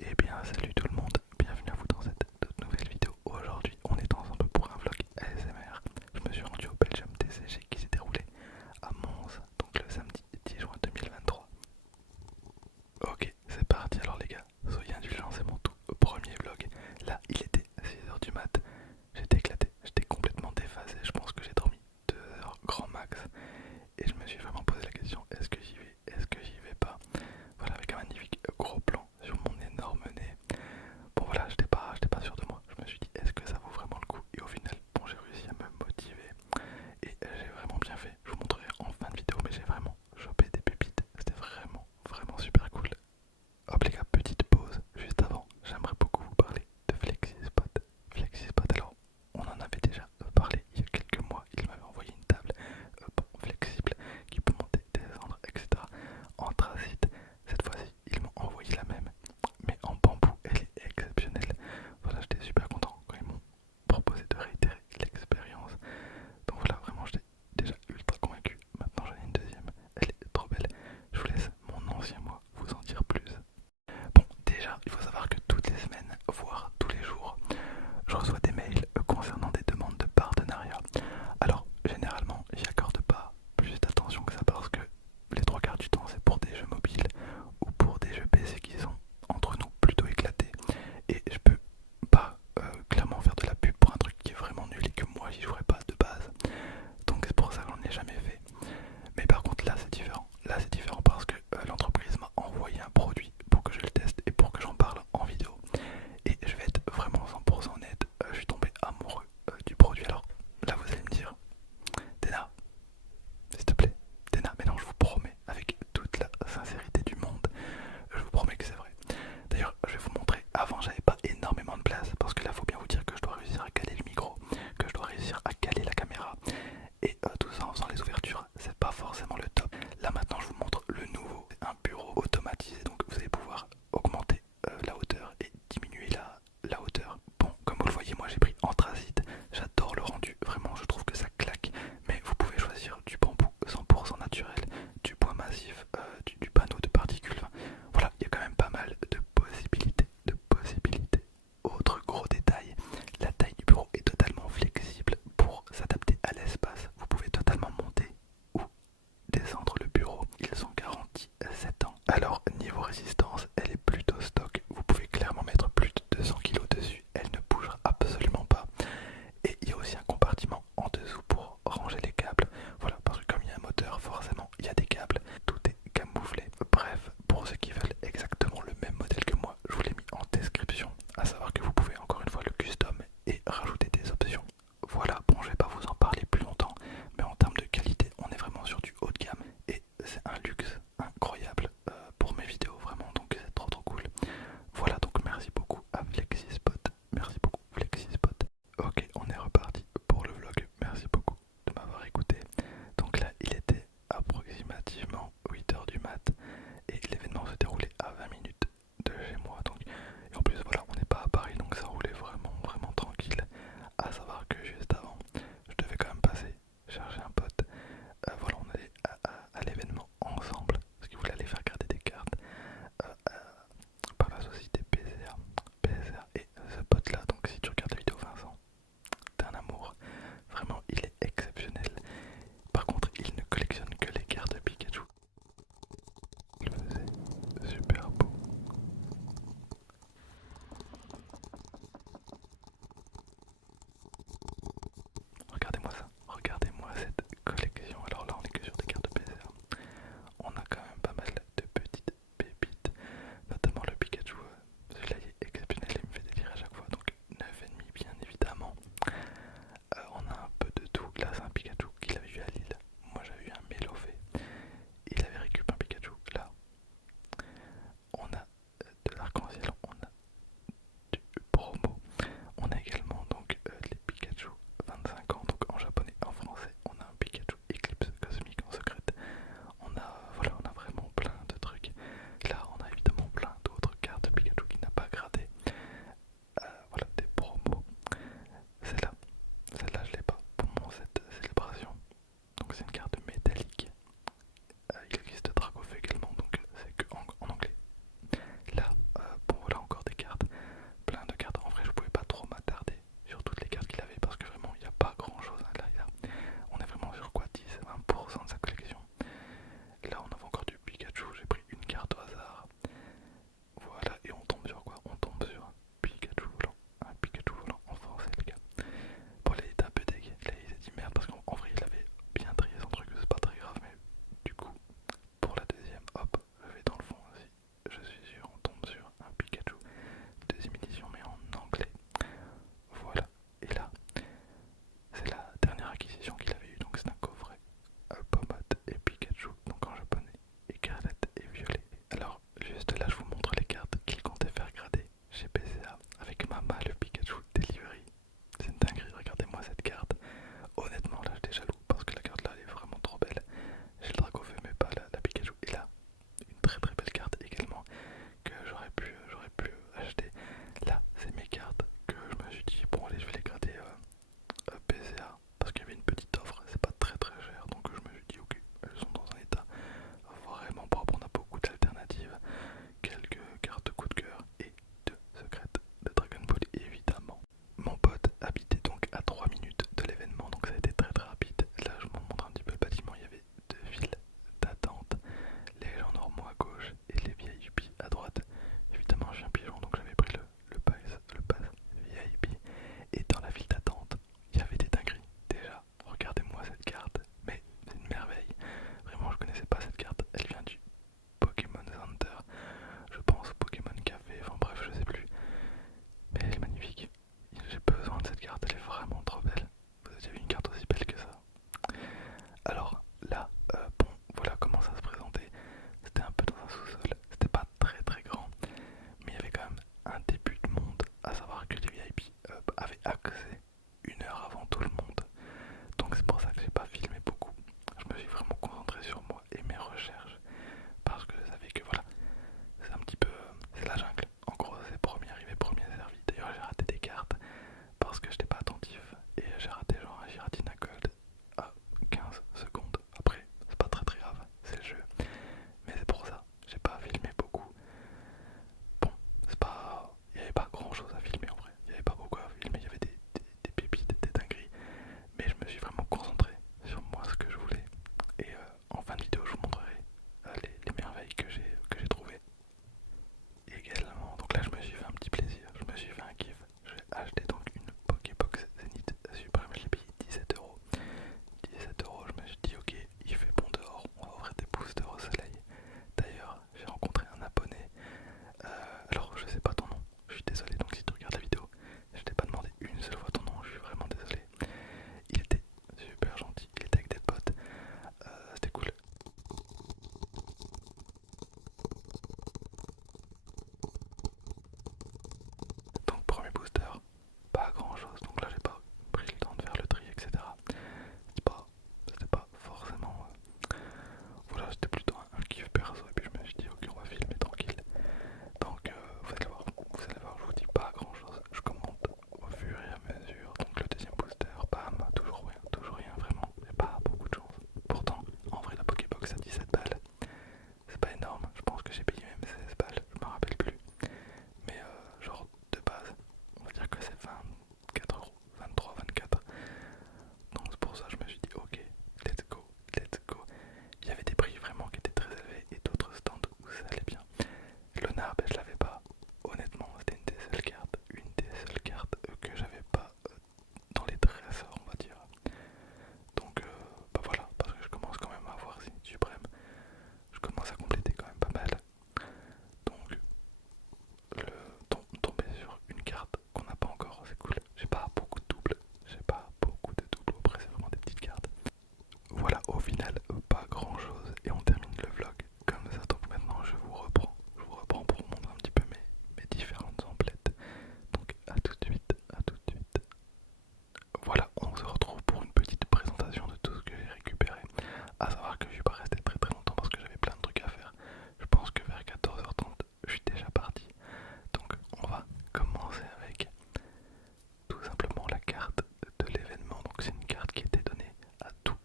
Eh bien salut tout le monde, bienvenue à vous dans cette toute nouvelle vidéo. Aujourd'hui on est ensemble pour un vlog ASMR. Je me suis rendu au Belgium TCG qui s'est déroulé à Mons, donc le samedi 10 juin 2023. Ok, c'est parti alors les gars, soyez indulgents, c'est mon tout premier vlog. Là il était 6h du mat, j'étais éclaté, j'étais complètement déphasé, je pense que j'ai dormi 2 heures grand max. Et je me suis vraiment posé la question, est-ce que j'y vais, est-ce que j'y vais pas. Voilà, avec un magnifique gros plan sur mon énorme nez. la jungle. En gros, c'est premier arrivé, premier servi. D'ailleurs, j'ai raté des cartes parce que j'étais pas attentif et j'ai raté genre un Giratina Gold à 15 secondes. Après, c'est pas très très grave, c'est le jeu. Mais c'est pour ça, j'ai pas filmé beaucoup. Bon, c'est pas. Il y avait pas grand chose à filmer en vrai. Il y avait pas beaucoup à filmer, il y avait des pépites, des dingueries. Mais je me suis vraiment concentré sur moi, ce que je voulais. Et en fin de vidéo, je vous montrerai les merveilles que j'ai trouvées. Également, donc là je me suis fait un petit plaisir, je me suis fait un kiff. J'ai acheté donc une Pokébox Zenith Supreme, je l'ai payé 17€. 17€, je me suis dit ok, il fait bon dehors, on va ouvrir des boosters au soleil. D'ailleurs, j'ai rencontré un abonné, alors je sais pas ton nom, je suis désolé, donc si tu regardes la vidéo, je t'ai pas demandé une seule fois ton nom, je suis vraiment désolé. Il était super gentil, il était avec des potes, c'était cool. Donc premier booster, pas grand chose, donc là j'ai pas pris le temps de faire le tri, etc. C'était pas forcément... voilà, c'était plutôt un kiff perso, et puis je me suis dit ok, on va filmer tranquille. Donc vous allez voir, je vous dis pas grand chose, je commente au fur et à mesure. Donc le deuxième booster, bam, toujours rien vraiment, j'ai pas beaucoup de chance. Pourtant, en vrai la Pokébox à 17 balles, c'est pas énorme, je pense que j'ai payé même 16 balles, je me rappelle plus. Mais genre de base, on va dire que c'est 24€, 23, 24. Donc c'est pour ça que je me suis dit ok, let's go, let's go. Il y avait des prix vraiment qui étaient très élevés et d'autres stands où ça allait bien. Lona, ben, je l'avais pas. Honnêtement, c'était une des seules cartes que j'avais pas dans les trésors, on va dire. Donc bah voilà, parce que je commence quand même à avoir Zenith Suprême. Je commence à compléter quand même pas mal. Donc tomber sur une carte qu'on n'a pas encore, c'est cool. J'ai pas beaucoup de doubles, après c'est vraiment des petites cartes. Voilà, au final pas grand chose et on termine le vlog comme ça. Donc maintenant je vous reprends pour vous montrer un petit peu mes différentes emplettes. Donc à tout de suite, à tout de suite. Voilà, on se retrouve pour une petite présentation de tout ce que j'ai récupéré. À savoir que je suis pas resté très très longtemps parce que j'avais plein de trucs à faire. Je pense que vers 14h30 je suis déjà parti. Donc on va commencer avec tout simplement la carte de l'événement. Donc c'est une carte qui était donnée à tous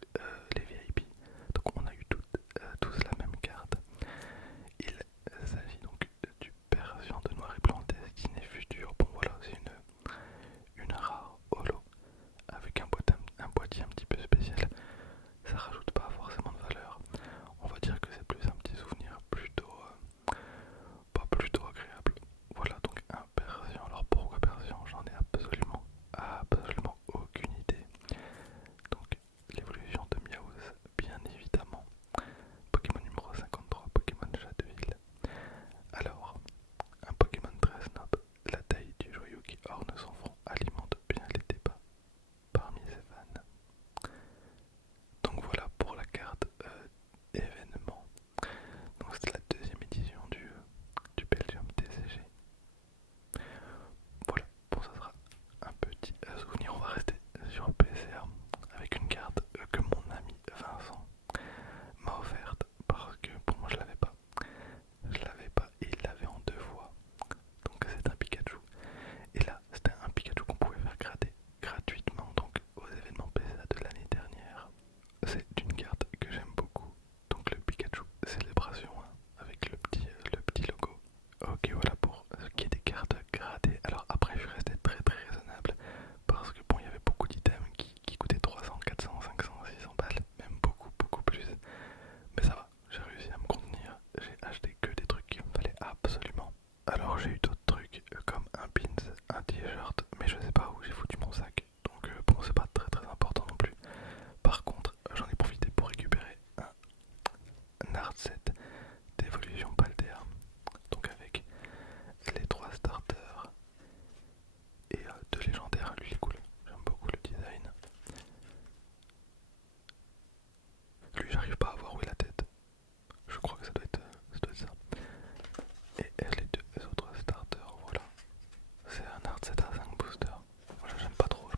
les VIP. Donc on a eu tous la même carte. Il s'agit donc du Persian de noir et blanc Destiné Futur. Bon voilà, c'est une rare holo avec un boîtier un petit peu spécial. Ça rajoute pas forcément de valeur. On va dire que c'est plus un petit souvenir plutôt pas plutôt agréable. Voilà donc un Persian. Alors pourquoi Persian? J'en ai absolument aucune idée. Donc l'évolution de Miaouz, bien évidemment. Pokémon numéro 53, Pokémon Chat de Ville. Alors, un Pokémon très snob, la taille du joyau qui orne son front alimente bien les débats parmi ses fans. Donc voilà pour la carte événement. Donc c'était la deuxième édition du Belgium TCG. Voilà, bon ça sera un petit souvenir. On va rester sur PCA avec une carte que mon ami Vincent m'a offerte parce que pour moi je l'avais pas. Et il l'avait en deux fois. Donc c'est un Pikachu. Et là c'était un Pikachu qu'on pouvait faire grader gratuitement donc aux événements PCA de l'année dernière. C'est une carte que j'aime beaucoup. Donc le Pikachu Célébration hein, avec le petit logo. Ok voilà pour ce qui est des cartes gradées. Alors après je suis resté très très raisonnable parce que bon il y avait beaucoup d'items qui coûtaient 300, 400, 500, 600 balles, même beaucoup plus. Mais ça va, j'ai réussi à me contenir, j'ai acheté que des trucs qu'il me fallait absolument. Alors j'ai eu d'autres trucs comme un pins, un t-shirt, mais je sais pas où j'ai foutu mon sac. Donc bon c'est pas très très important non plus. Par contre j'en ai profité pour récupérer un art set d'évolution Paldea. Donc avec les 3 starters et 2 légendaires, lui il est cool, j'aime beaucoup le design. Lui j'arrive pas à voir où est la tête, je crois que ça doit être ça. Et les 2 autres starters, voilà. C'est un art set à 5 boosters. Voilà, j'aime pas trop, je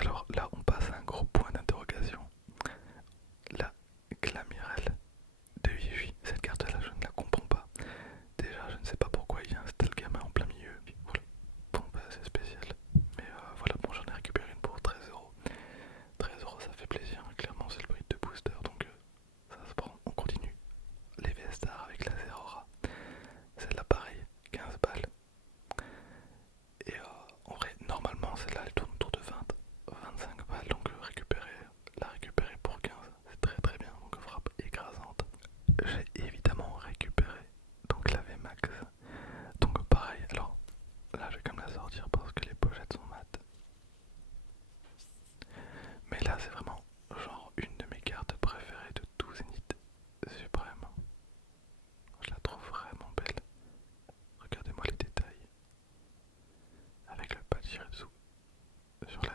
Alors là, on passe à un gros point d'interrogation. La Glamirel de Wi-Fi, cette carte-là, je ne la comprends pas. Déjà, je ne sais pas pourquoi il y a un style gamin en plein milieu. Voilà. Bon, bah, c'est spécial. Mais voilà, bon, j'en ai récupéré une pour 13€. 13€, ça fait plaisir. Clairement, c'est le prix de booster, donc ça se prend. On continue. Les V-Stars avec la Zerora. Celle-là, pareil, 15 balles. Et en vrai, normalement, celle-là, elle tourne autour de 25 balles. Donc la récupérer pour 15, c'est très très bien. Donc frappe écrasante. J'ai évidemment récupéré donc la VMAX. Donc pareil, alors là, je vais quand même la sortir parce que les pochettes sont mates. Mais là, c'est vraiment genre une de mes cartes préférées de tout Zénith Suprême. Je la trouve vraiment belle. Regardez-moi les détails. Avec le patch dessous sur la